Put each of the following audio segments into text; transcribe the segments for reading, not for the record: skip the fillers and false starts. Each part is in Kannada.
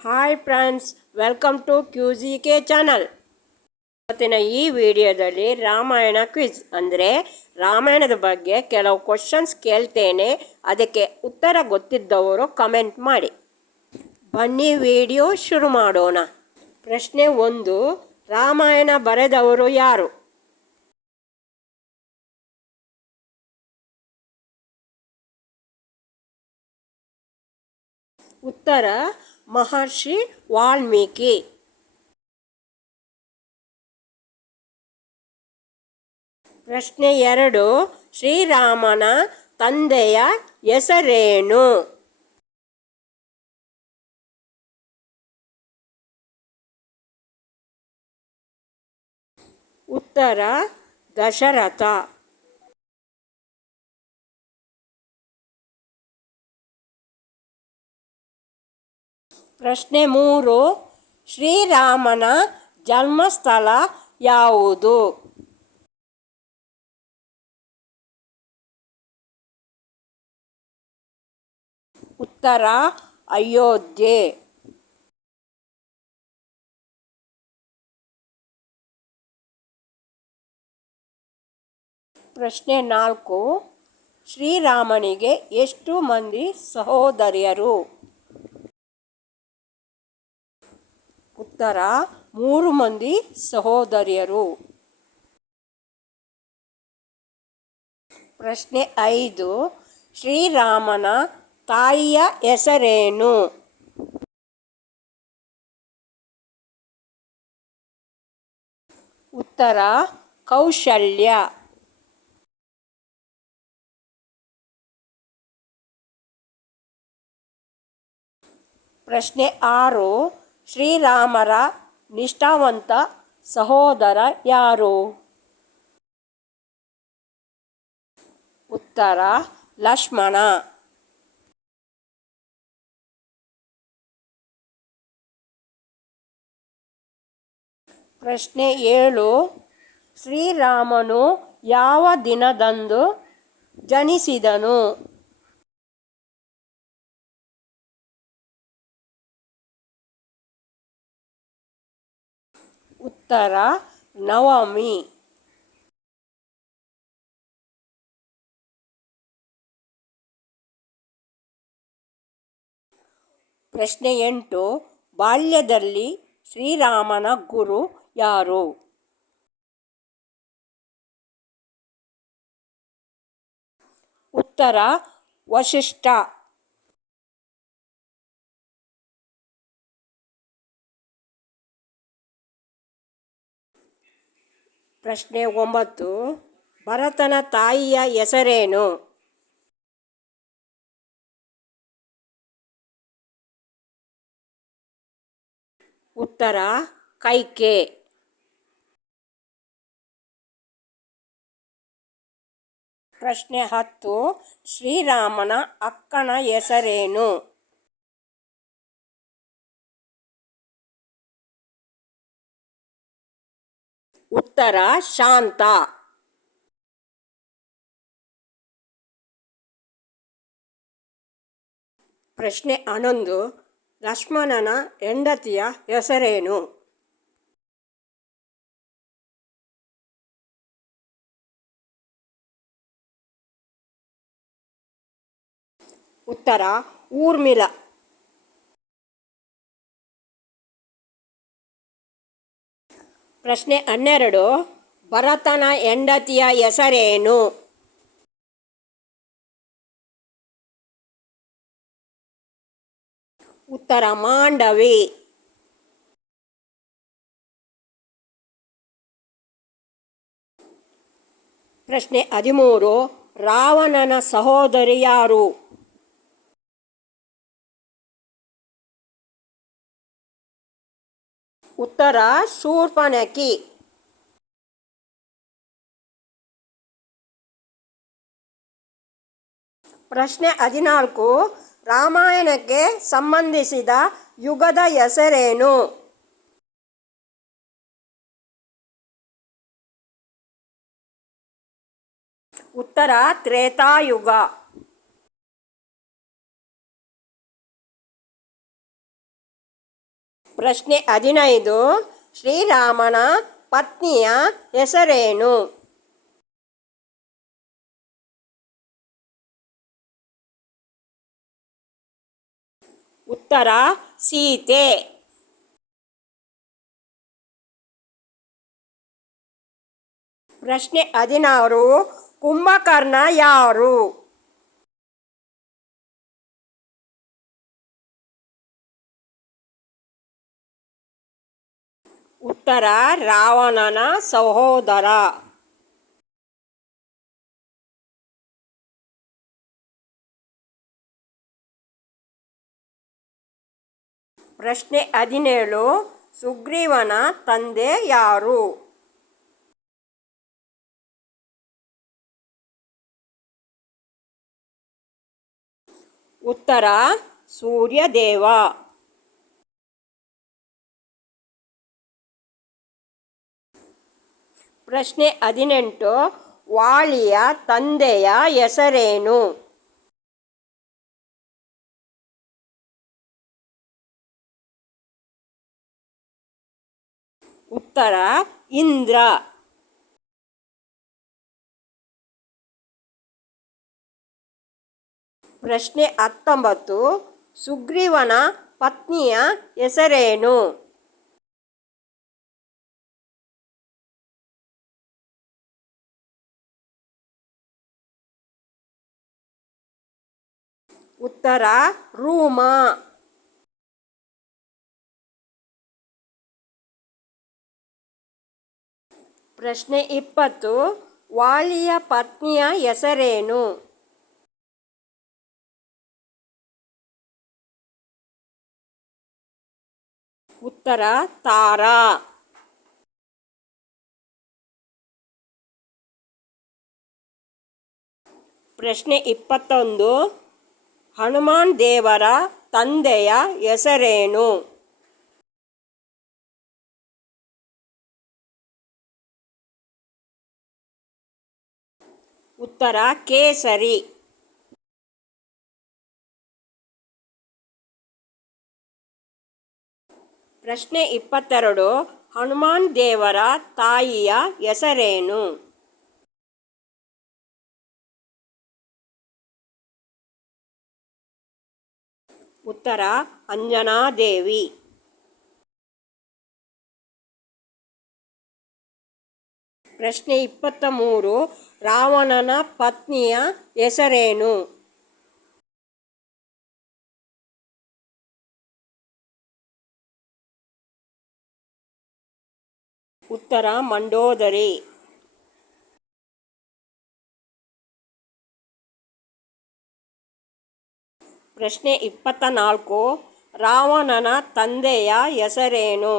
Hi friends, welcome to QGK channel. ಇವತ್ತಿನ ಈ ವಿಡಿಯೋದಲ್ಲಿ ರಾಮಾಯಣ ಕ್ವಿಜ್ ಅಂದರೆ ರಾಮಾಯಣದ ಬಗ್ಗೆ ಕೆಲವು ಕ್ವಶನ್ಸ್ ಕೇಳ್ತೇನೆ. ಅದಕ್ಕೆ ಉತ್ತರ ಗೊತ್ತಿದ್ದವರು ಕಮೆಂಟ್ ಮಾಡಿ. ಬನ್ನಿ ವಿಡಿಯೋ ಶುರು ಮಾಡೋಣ. ಪ್ರಶ್ನೆ 1, ರಾಮಾಯಣ ಬರೆದವರು ಯಾರು? ಉತ್ತರ ಮಹರ್ಷಿ ವಾಲ್ಮೀಕಿ. ಪ್ರಶ್ನೆ 2, ಶ್ರೀರಾಮನ ತಂದೆಯ ಹೆಸರೇನು? ಉತ್ತರ ದಶರಥ. ಪ್ರಶ್ನೆ 3, ಶ್ರೀರಾಮನ ಜನ್ಮಸ್ಥಳ ಯಾವುದು? ಉತ್ತರ ಅಯೋಧ್ಯೆ. ಪ್ರಶ್ನೆ 4, ಶ್ರೀರಾಮನಿಗೆ ಎಷ್ಟು ಮಂದಿ ಸಹೋದರಿಯರು? ಉತ್ತರ 3 ಮಂದಿ ಸಹೋದರಿಯರು. ಪ್ರಶ್ನೆ 5, ಶ್ರೀರಾಮನ ತಾಯಿಯ ಹೆಸರೇನು? ಉತ್ತರ ಕೌಶಲ್ಯ. ಪ್ರಶ್ನೆ 6, ಶ್ರೀರಾಮರ ನಿಷ್ಠಾವಂತ ಸಹೋದರ ಯಾರು? ಉತ್ತರ ಲಕ್ಷ್ಮಣ. ಪ್ರಶ್ನೆ 7, ಶ್ರೀರಾಮನು ಯಾವ ದಿನದಂದು ಜನಿಸಿದನು? ಉತ್ತರ ನವಮಿ. ಪ್ರಶ್ನೆ 8, ಬಾಲ್ಯದಲ್ಲಿ ಶ್ರೀರಾಮನ ಗುರು ಯಾರು? ಉತ್ತರ ವಸಿಷ್ಠ. ಪ್ರಶ್ನೆ 9, ಭರತನ ತಾಯಿಯ ಹೆಸರೇನು? ಉತ್ತರ ಕೈಕೆ. ಪ್ರಶ್ನೆ 10, ಶ್ರೀರಾಮನ ಅಕ್ಕನ ಹೆಸರೇನು? ಉತ್ತರ ಶಾಂತ. ಪ್ರಶ್ನೆ 11, ಲಕ್ಷ್ಮಣನ ಹೆಂಡತಿಯ ಹೆಸರೇನು? ಉತ್ತರ ಊರ್ಮಿಳ. ಪ್ರಶ್ನೆ 12, ಭರತನ ಹೆಂಡತಿಯ ಹೆಸರೇನು? ಉತ್ತರ ಮಾಂಡವಿ. ಪ್ರಶ್ನೆ 13, ರಾವಣನ ಸಹೋದರಿ ಯಾರು? ಉತ್ತರ ಶೂರ್ಪನಖಿ. ಪ್ರಶ್ನೆ 14, ರಾಮಾಯಣಕ್ಕೆ ಸಂಬಂಧಿಸಿದ ಯುಗದ ಹೆಸರೇನು? ಉತ್ತರ ತ್ರೇತಾಯುಗ. ಪ್ರಶ್ನೆ 15. ಶ್ರೀರಾಮನ ಪತ್ನಿಯ ಹೆಸರೇನು? ಉತ್ತರ ಸೀತೆ. ಪ್ರಶ್ನೆ 16. ಕುಂಭಕರ್ಣ ಯಾರು? ಉತ್ತರ ರಾವಣನ ಸಹೋದರ. ಪ್ರಶ್ನೆ 17. ಸುಗ್ರೀವನ ತಂದೆ ಯಾರು? ಉತ್ತರ ಸೂರ್ಯದೇವ. ಪ್ರಶ್ನೆ 18. ವಾಲಿಯ ತಂದೆಯ ಹೆಸರೇನು? ಉತ್ತರ ಇಂದ್ರ. ಪ್ರಶ್ನೆ 19. ಸುಗ್ರೀವನ ಪತ್ನಿಯ ಹೆಸರೇನು? ಉತ್ತರ ರೂಮ. ಪ್ರಶ್ನೆ 20. ವಾಲಿಯ ಪತ್ನಿಯ ಹೆಸರೇನು? ಉತ್ತರ ತಾರಾ. ಪ್ರಶ್ನೆ 21. ಹನುಮಾನ್ ದೇವರ ತಂದೆಯ ಹೆಸರೇನು? ಉತ್ತರ ಕೇಸರಿ. ಪ್ರಶ್ನೆ 22. ಹನುಮಾನ್ ದೇವರ ತಾಯಿಯ ಹೆಸರೇನು? ಉತ್ತರ ಅಂಜನಾದೇವಿ. ಪ್ರಶ್ನೆ 23. ರಾವಣನ ಪತ್ನಿಯ ಹೆಸರೇನು? ಉತ್ತರ ಮಂಡೋದರಿ. ಪ್ರಶ್ನೆ 24. ರಾವಣನ ತಂದೆಯ ಹೆಸರೇನು?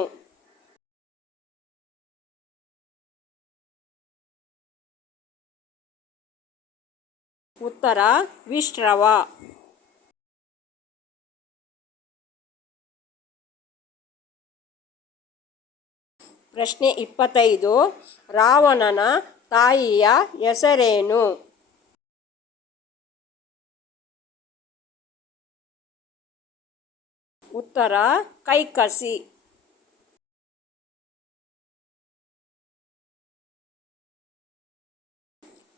ಉತ್ತರ ವಿಶ್ರವ. ಪ್ರಶ್ನೆ 25. ರಾವಣನ ತಾಯಿಯ ಹೆಸರೇನು? ಉತ್ತರ ಕೈಕಸಿ.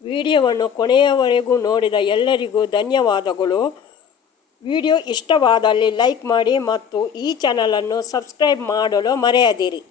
ವಿಡಿಯೋವನ್ನು ಕೊನೆಯವರೆಗೂ ನೋಡಿದ ಎಲ್ಲರಿಗೂ ಧನ್ಯವಾದಗಳು. ವಿಡಿಯೋ ಇಷ್ಟವಾದಲ್ಲಿ ಲೈಕ್ ಮಾಡಿ ಮತ್ತು ಈ ಚಾನಲನ್ನು ಸಬ್ಸ್ಕ್ರೈಬ್ ಮಾಡಲು ಮರೆಯದಿರಿ.